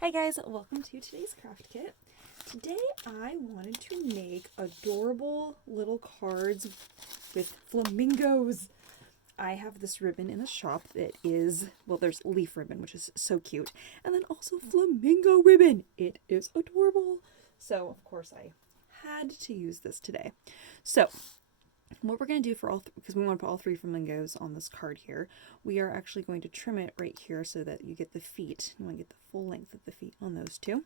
Hi guys, welcome to today's craft kit. Today I wanted to make adorable little cards with flamingos. I have this ribbon in the shop that is, well, there's leaf ribbon, which is so cute, and then also flamingo ribbon. It is adorable. So, of course, I had to use this today. So, what we're going to do for because we want to put all three flamingos on this card here, we are actually going to trim it right here so that you get the feet. You want to get the full length of the feet on those two.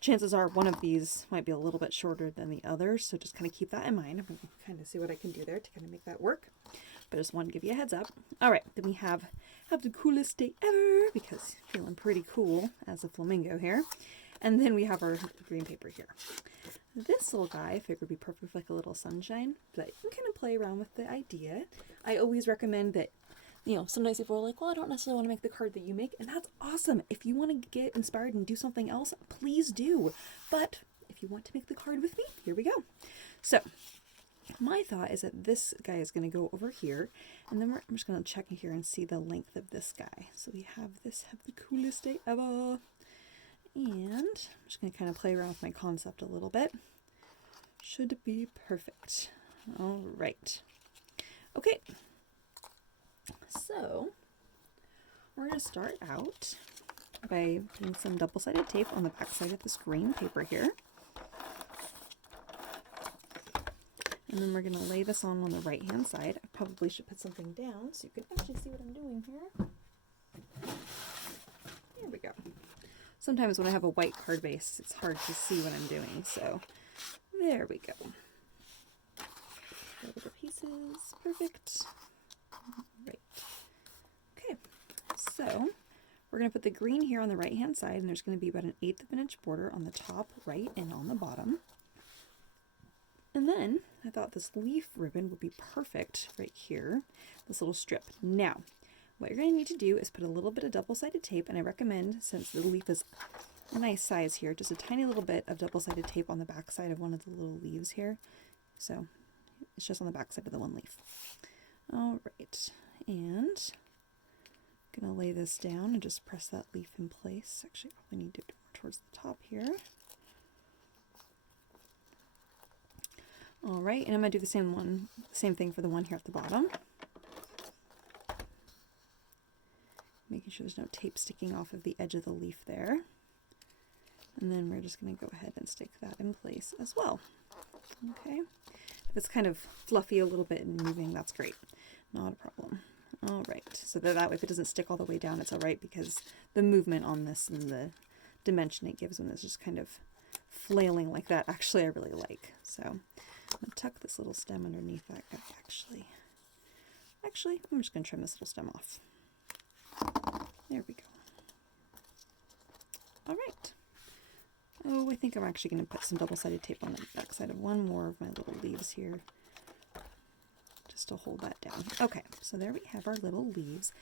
Chances are one of these might be a little bit shorter than the other, so just kind of keep that in mind. I'm going to kind of see what I can do there to kind of make that work. But I just wanted to give you a heads up. All right, then we have the coolest day ever because feeling pretty cool as a flamingo here. And then we have our green paper here. This little guy I figured would be perfect for like a little sunshine, but you can kind of play around with the idea. I always recommend that, sometimes people are like, well, I don't necessarily want to make the card that you make, and that's awesome. If you want to get inspired and do something else, please do. But if you want to make the card with me, here we go. So my thought is that this guy is going to go over here, and then I'm just going to check in here and see the length of this guy. So we have the coolest day ever. And I'm just going to kind of play around with my concept a little bit. Should be perfect. All right. Okay. So we're going to start out by putting some double-sided tape on the back side of this green paper here. And then we're going to lay this on the right-hand side. I probably should put something down so you can actually see what I'm doing here. There we go. Sometimes when I have a white card base, it's hard to see what I'm doing, so there we go. Little pieces, perfect. Right. Okay, so we're going to put the green here on the right-hand side, and there's going to be about 1/8 of an inch border on the top right and on the bottom. And then I thought this leaf ribbon would be perfect right here, this little strip. Now, what you're going to need to do is put a little bit of double-sided tape, and I recommend, since the leaf is a nice size here, just a tiny little bit of double-sided tape on the back side of one of the little leaves here. So it's just on the back side of the one leaf. All right, and I'm going to lay this down and just press that leaf in place. Actually, I probably need to do it more towards the top here. All right, and I'm going to do the same thing for the one here at the bottom. Making sure there's no tape sticking off of the edge of the leaf there. And then we're just going to go ahead and stick that in place as well. Okay. If it's kind of fluffy a little bit and moving, that's great. Not a problem. All right. So that way, if it doesn't stick all the way down, it's all right because the movement on this and the dimension it gives when it's just kind of flailing like that, actually, I really like. So I'm going to tuck this little stem underneath that guy, actually. Actually, I'm just going to trim this little stem off. There we go. All right. Oh, I think I'm actually going to put some double-sided tape on the back side of one more of my little leaves here, just to hold that down. Okay, so there we have our little leaves.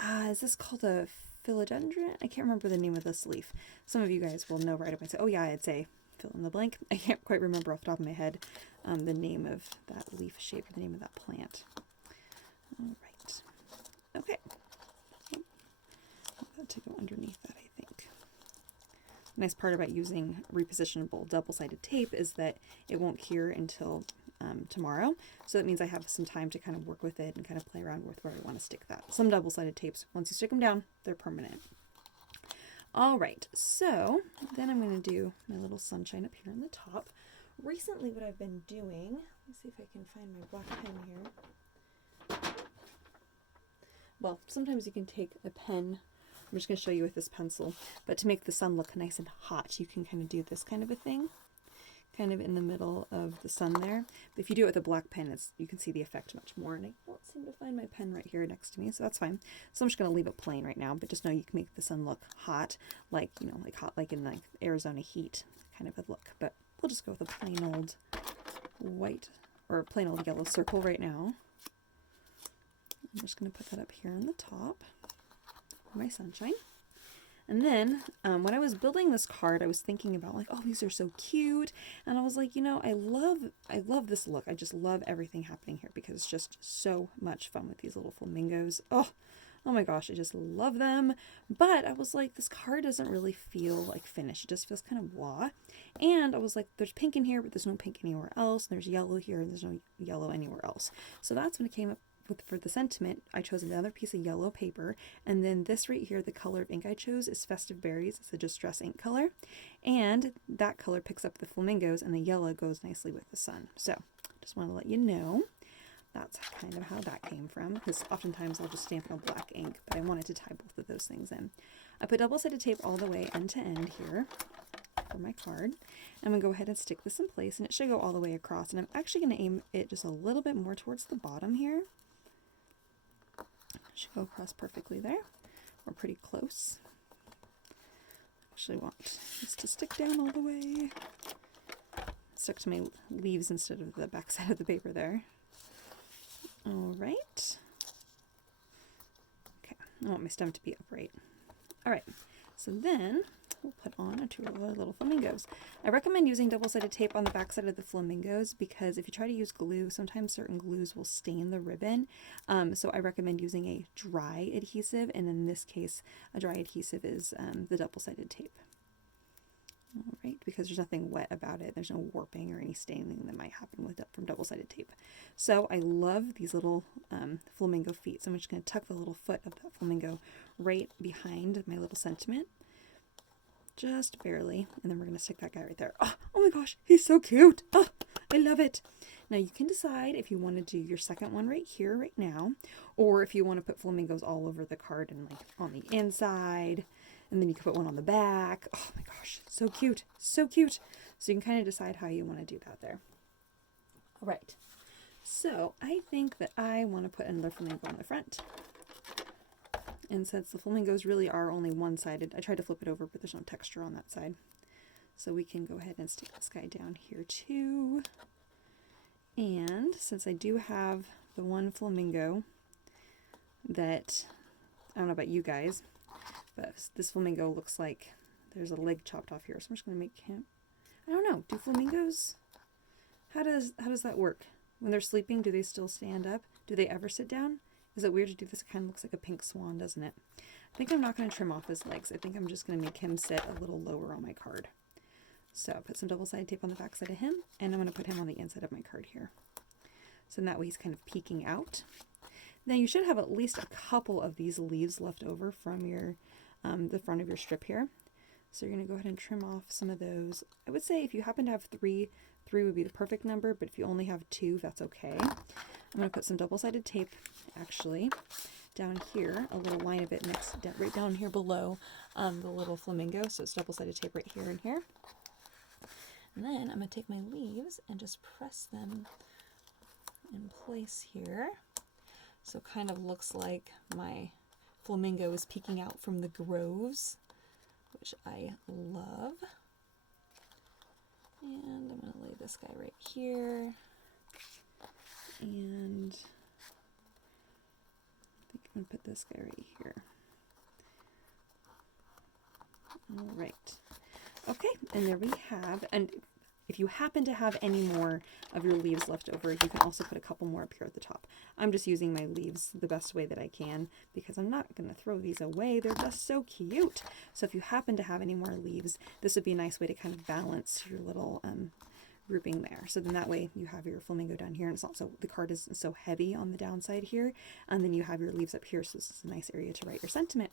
Is this called a philodendron? I can't remember the name of this leaf. Some of you guys will know right away. Say, oh yeah, I'd say fill in the blank. I can't quite remember off the top of my head the name of that leaf shape, or the name of that plant. All right. Okay. To go underneath that, I think. The nice part about using repositionable double-sided tape is that it won't cure until tomorrow, so that means I have some time to kind of work with it and kind of play around with where I want to stick that. Some double-sided tapes, once you stick them down, they're permanent. All right, so then I'm going to do my little sunshine up here on the top. Recently what I've been doing, let me see if I can find my black pen here. Well, sometimes you can take a pen. I'm just going to show you with this pencil, but to make the sun look nice and hot, you can kind of do this kind of a thing, kind of in the middle of the sun there. But if you do it with a black pen, you can see the effect much more, and I don't seem to find my pen right here next to me, so that's fine. So I'm just going to leave it plain right now, but just know you can make the sun look hot, like, hot like in like Arizona heat kind of a look. But we'll just go with a plain old white, or plain old yellow circle right now. I'm just going to put that up here on the top. My sunshine. And then when I was building this card, I was thinking about like, oh, these are so cute, and I was like, I love this look. I just love everything happening here because it's just so much fun with these little flamingos. Oh, Oh my gosh, I just love them. But I was like, this card doesn't really feel like finished. It just feels kind of blah. And I was like, there's pink in here, but there's no pink anywhere else. There's yellow here, and there's no yellow anywhere else. So that's when it came up with, for the sentiment, I chose another piece of yellow paper. And then this right here, the color of ink I chose is Festive Berries. It's a distress ink color. And that color picks up the flamingos, and the yellow goes nicely with the sun. So just want to let you know. That's kind of how that came from, because oftentimes I'll just stamp in a black ink, but I wanted to tie both of those things in. I put double-sided tape all the way end to end here for my card. I'm going to go ahead and stick this in place, and it should go all the way across. And I'm actually going to aim it just a little bit more towards the bottom here. It should go across perfectly there. We're pretty close. Actually want this to stick down all the way. Stuck to my leaves instead of the back side of the paper there. All right. Okay, I want my stem to be upright. All right, so then we'll put on two little flamingos. I recommend using double-sided tape on the back side of the flamingos because if you try to use glue, sometimes certain glues will stain the ribbon. So I recommend using a dry adhesive, and in this case, a dry adhesive is the double-sided tape. All right, because there's nothing wet about it. There's no warping or any staining that might happen with from double-sided tape. So I love these little flamingo feet. So I'm just going to tuck the little foot of that flamingo right behind my little sentiment. Just barely. And then we're going to stick that guy right there. Oh my gosh, he's so cute. Oh, I love it. Now you can decide if you want to do your second one right here, right now, or if you want to put flamingos all over the card and like on the inside. And then you can put one on the back. Oh my gosh, so cute, so cute. So you can kind of decide how you want to do that there. All right, so I think that I want to put another flamingo on the front. And since the flamingos really are only one-sided, I tried to flip it over, but there's no texture on that side. So we can go ahead and stick this guy down here too. And since I do have the one flamingo that, I don't know about you guys, but this flamingo looks like there's a leg chopped off here. So I'm just going to make him, I don't know, do flamingos, how does that work? When they're sleeping, do they still stand up? Do they ever sit down? Is it weird to do this? It kind of looks like a pink swan, doesn't it? I think I'm not going to trim off his legs. I think I'm just going to make him sit a little lower on my card. So I put some double-sided tape on the back side of him, and I'm going to put him on the inside of my card here. So in that way he's kind of peeking out. Now you should have at least a couple of these leaves left over from your the front of your strip here. So you're going to go ahead and trim off some of those. I would say if you happen to have three would be the perfect number, but if you only have two, that's okay. I'm going to put some double-sided tape actually down here, a little line of it right down here below the little flamingo. So it's double-sided tape right here and here. And then I'm going to take my leaves and just press them in place here. So it kind of looks like my flamingo is peeking out from the groves, which I love. And I'm going to lay this guy right here. And I think I'm going to put this guy right here. All right. Okay, and there we have, and if you happen to have any more of your leaves left over, you can also put a couple more up here at the top. I'm just using my leaves the best way that I can because I'm not going to throw these away. They're just so cute. So if you happen to have any more leaves, this would be a nice way to kind of balance your little grouping there. So then that way you have your flamingo down here, and it's not so, the card isn't so heavy on the downside here, and then you have your leaves up here, so this is a nice area to write your sentiment.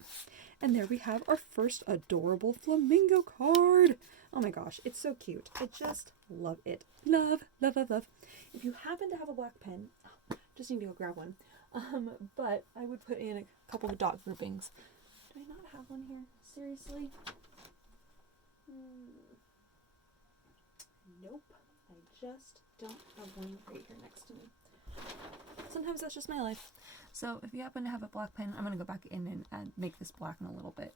And there we have our first adorable flamingo card. Oh my gosh, it's so cute. I just love it. Love, love, love, love. If you happen to have a black pen, just need to go grab one. But I would put in a couple of dot groupings. Do I not have one here? Seriously? Nope. I just don't have one right here next to me. Sometimes that's just my life. So if you happen to have a black pen, I'm going to go back in and make this black in a little bit.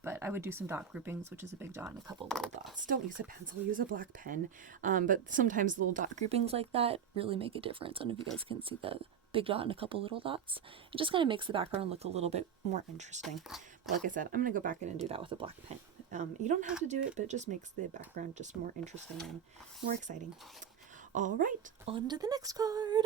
But I would do some dot groupings, which is a big dot and a couple little dots. Don't use a pencil, use a black pen. But sometimes little dot groupings like that really make a difference. I don't know if you guys can see the big dot and a couple little dots. It just kind of makes the background look a little bit more interesting. But like I said, I'm going to go back in and do that with a black pen. You don't have to do it, but it just makes the background just more interesting and more exciting. All right, on to the next card.